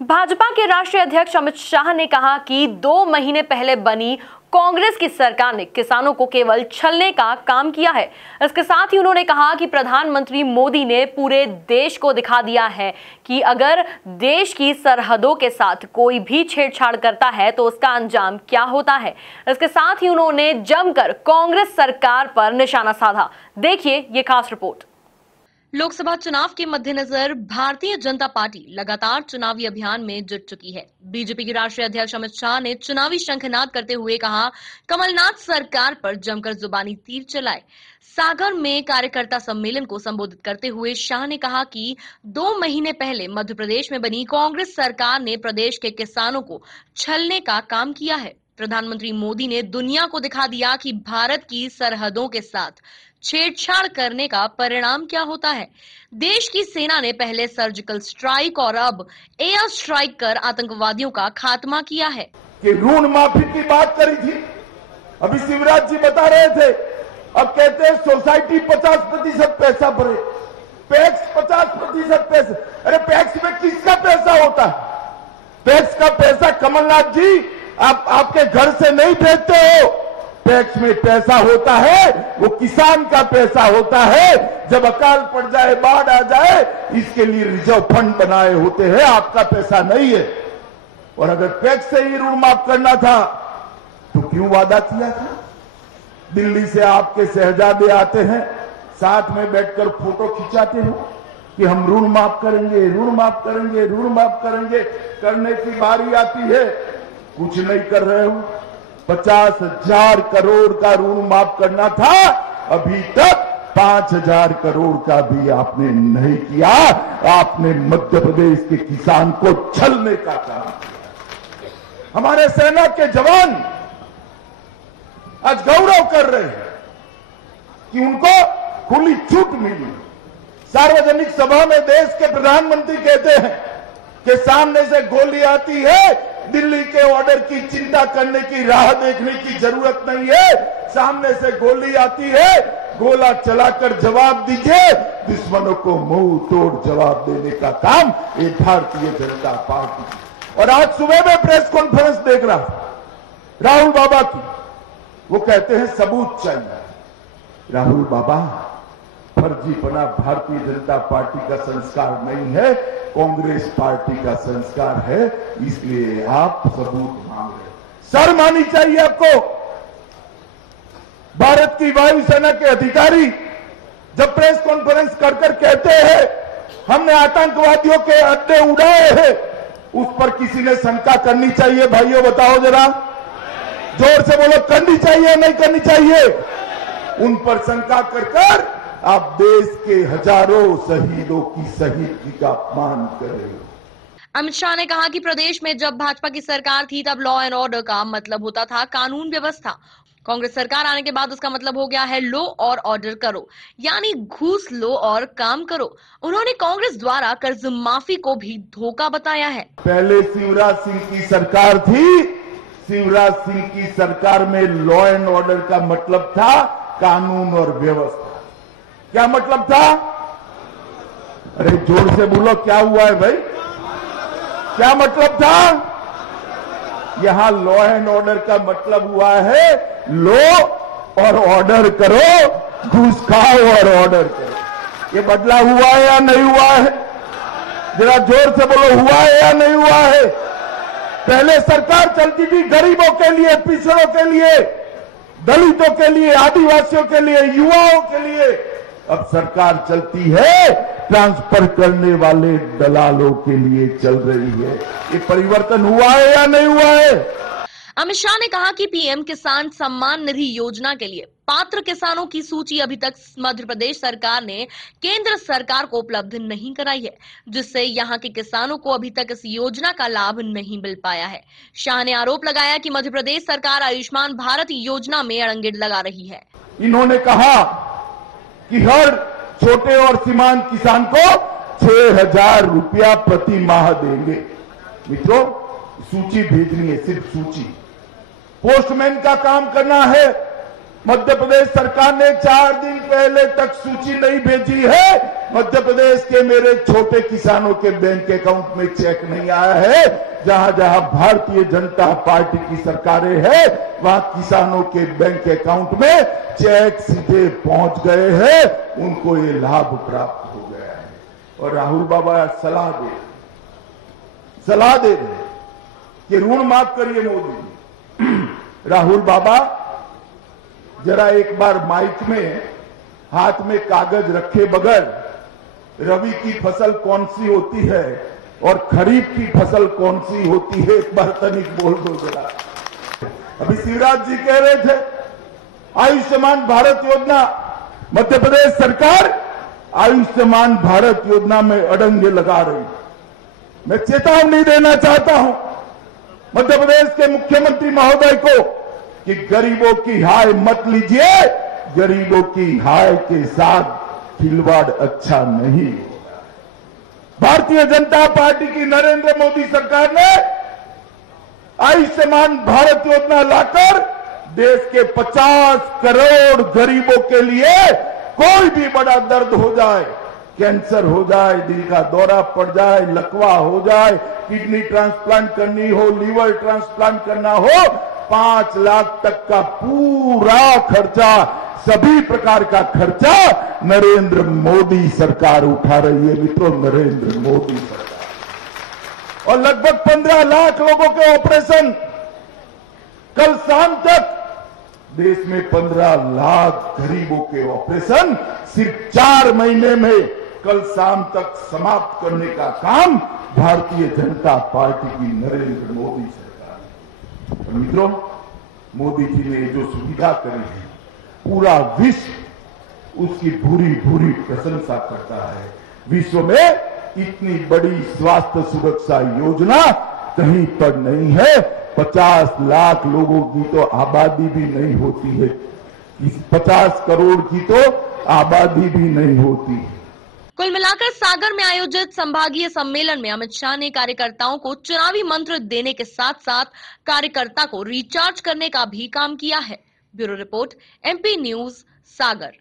भाजपा के राष्ट्रीय अध्यक्ष अमित शाह ने कहा कि 2 महीने पहले बनी कांग्रेस की सरकार ने किसानों को केवल छलने का काम किया है। इसके साथ ही उन्होंने कहा कि प्रधानमंत्री मोदी ने पूरे देश को दिखा दिया है कि अगर देश की सरहदों के साथ कोई भी छेड़छाड़ करता है तो उसका अंजाम क्या होता है। इसके साथ ही उन्होंने जमकर कांग्रेस सरकार पर निशाना साधा। देखिए ये खास रिपोर्ट। लोकसभा चुनाव के मद्देनजर भारतीय जनता पार्टी लगातार चुनावी अभियान में जुट चुकी है। बीजेपी के राष्ट्रीय अध्यक्ष अमित शाह ने चुनावी शंखनाद करते हुए कहा, कमलनाथ सरकार पर जमकर जुबानी तीर चलाए। सागर में कार्यकर्ता सम्मेलन को संबोधित करते हुए शाह ने कहा कि 2 महीने पहले मध्य प्रदेश में बनी कांग्रेस सरकार ने प्रदेश के किसानों को छलने का काम किया है। प्रधानमंत्री मोदी ने दुनिया को दिखा दिया कि भारत की सरहदों के साथ छेड़छाड़ करने का परिणाम क्या होता है। देश की सेना ने पहले सर्जिकल स्ट्राइक और अब एयर स्ट्राइक कर आतंकवादियों का खात्मा किया है। कि ऋण माफी की बात करी थी, अभी शिवराज जी बता रहे थे, अब कहते हैं सोसाइटी 50% पैसा भरे, पैक्स 50% पैसा। अरे पैक्स में किसका पैसा होता है? पैक्स का पैसा कमलनाथ जी आप आपके घर से नहीं भेजते हो। टैक्स में पैसा होता है वो किसान का पैसा होता है। जब अकाल पड़ जाए, बाढ़ आ जाए, इसके लिए रिजर्व फंड बनाए होते हैं, आपका पैसा नहीं है। और अगर टैक्स से ही ऋण माफ करना था तो क्यों वादा किया था? दिल्ली से आपके शहजादे आते हैं, साथ में बैठकर फोटो खिंचाते हो कि हम ऋण माफ करेंगे, ऋण माफ करेंगे, ऋण माफ करेंगे। करने की बारी आती है, कुछ नहीं कर रहे हो। 50,000 करोड़ का ऋण माफ करना था, अभी तक 5,000 करोड़ का भी आपने नहीं किया। आपने मध्य प्रदेश के किसान को छलने का काम किया। हमारे सेना के जवान आज गौरव कर रहे हैं कि उनको खुली छूट मिली। सार्वजनिक सभा में देश के प्रधानमंत्री कहते हैं कि सामने से गोली आती है, दिल्ली के ऑर्डर की चिंता करने की, राह देखने की जरूरत नहीं है। सामने से गोली आती है, गोला चलाकर जवाब दीजिए। दुश्मनों को मुंह तोड़ जवाब देने का काम ये भारतीय जनता पार्टी। और आज सुबह में प्रेस कॉन्फ्रेंस देख रहा था राहुल बाबा की, वो कहते हैं सबूत चाहिए। राहुल बाबा, फर्जीपना भारतीय जनता पार्टी का संस्कार नहीं है, कांग्रेस पार्टी का संस्कार है, इसलिए आप सबूत मांग रहे। शर्म आनी चाहिए आपको। भारत की वायुसेना के अधिकारी जब प्रेस कॉन्फ्रेंस कर कहते हैं हमने आतंकवादियों के अड्डे उड़ाए हैं, उस पर किसी ने शंका करनी चाहिए? भाइयों बताओ जरा, जोर से बोलो, करनी चाहिए नहीं करनी चाहिए? उन पर शंका कर आप देश के हजारों शहीदों की शहीदी का अपमान कर रहे हो। अमित शाह ने कहा कि प्रदेश में जब भाजपा की सरकार थी तब लॉ एंड ऑर्डर का मतलब होता था कानून व्यवस्था। कांग्रेस सरकार आने के बाद उसका मतलब हो गया है लो और ऑर्डर करो, यानी घूस लो और काम करो। उन्होंने कांग्रेस द्वारा कर्ज माफी को भी धोखा बताया है। पहले शिवराज सिंह की सरकार थी, शिवराज सिंह की सरकार में लॉ एंड ऑर्डर का मतलब था कानून और व्यवस्था। क्या मतलब था? अरे जोर से बोलो, क्या हुआ है भाई? क्या मतलब था? यहां लॉ एंड ऑर्डर का मतलब हुआ है लो और ऑर्डर करो, घूस खाओ और ऑर्डर करो। ये बदला हुआ है या नहीं हुआ है? जरा जोर से बोलो, हुआ है या नहीं हुआ है? पहले सरकार चलती थी गरीबों के लिए, पिछड़ों के लिए, दलितों के लिए, आदिवासियों के लिए, युवाओं के लिए। अब सरकार चलती है ट्रांसफर करने वाले दलालों के लिए चल रही है। ये परिवर्तन हुआ है या नहीं हुआ है? अमित शाह ने कहा कि पीएम किसान सम्मान निधि योजना के लिए पात्र किसानों की सूची अभी तक मध्य प्रदेश सरकार ने केंद्र सरकार को उपलब्ध नहीं कराई है, जिससे यहां के किसानों को अभी तक इस योजना का लाभ नहीं मिल पाया है। शाह ने आरोप लगाया कि मध्य प्रदेश सरकार आयुष्मान भारत योजना में अड़ंगिड़ लगा रही है। इन्होंने कहा कि हर छोटे और सीमांत किसान को 6,000 रुपया प्रति माह देंगे। मित्रों, सूची भेजनी है, सिर्फ सूची। पोस्टमैन का काम करना है, मध्य प्रदेश सरकार ने 4 दिन पहले तक सूची नहीं भेजी है। मध्य प्रदेश के मेरे छोटे किसानों के बैंक अकाउंट में चेक नहीं आया है। जहां जहां भारतीय जनता पार्टी की सरकारें हैं, वहां किसानों के बैंक अकाउंट में चेक सीधे पहुंच गए हैं, उनको ये लाभ प्राप्त हो गया है। और राहुल बाबा सलाह दे रहे कि ऋण माफ करिए मोदी। राहुल बाबा जरा एक बार माइक में हाथ में कागज रखे बगैर रबी की फसल कौन सी होती है और खरीफ की फसल कौन सी होती है, एक बार तनिक बोल दो जरा। अभी शिवराज जी कह रहे थे आयुष्मान भारत योजना, मध्य प्रदेश सरकार आयुष्मान भारत योजना में अड़ंगे लगा रही। मैं चेतावनी देना चाहता हूं मध्य प्रदेश के मुख्यमंत्री महोदय को कि गरीबों की हाय मत लीजिए, गरीबों की हाय के साथ खिलवाड़ अच्छा नहीं होगा। भारतीय जनता पार्टी की नरेंद्र मोदी सरकार ने आयुष्मान भारत योजना लाकर देश के 50 करोड़ गरीबों के लिए कोई भी बड़ा दर्द हो जाए, कैंसर हो जाए, दिल का दौरा पड़ जाए, लकवा हो जाए, किडनी ट्रांसप्लांट करनी हो, लीवर ट्रांसप्लांट करना हो, 5 लाख तक का पूरा खर्चा, सभी प्रकार का खर्चा नरेंद्र मोदी सरकार उठा रही है मित्रों, नरेंद्र मोदी सरकार। और लगभग 15 लाख लोगों के ऑपरेशन, कल शाम तक देश में 15 लाख गरीबों के ऑपरेशन सिर्फ 4 महीने में कल शाम तक समाप्त करने का काम भारतीय जनता पार्टी की नरेंद्र मोदी सरकार। मित्रों, मोदी जी ने जो सुविधा करी है, पूरा विश्व उसकी भूरी भूरी प्रशंसा करता है। विश्व में इतनी बड़ी स्वास्थ्य सुरक्षा योजना कहीं पर नहीं है। 50 लाख लोगों की तो आबादी भी नहीं होती है, 50 करोड़ की तो आबादी भी नहीं होती। कुल मिलाकर सागर में आयोजित संभागीय सम्मेलन में अमित शाह ने कार्यकर्ताओं को चुनावी मंत्र देने के साथ साथ कार्यकर्ता को रिचार्ज करने का भी काम किया है। ब्यूरो रिपोर्ट, MP न्यूज, सागर।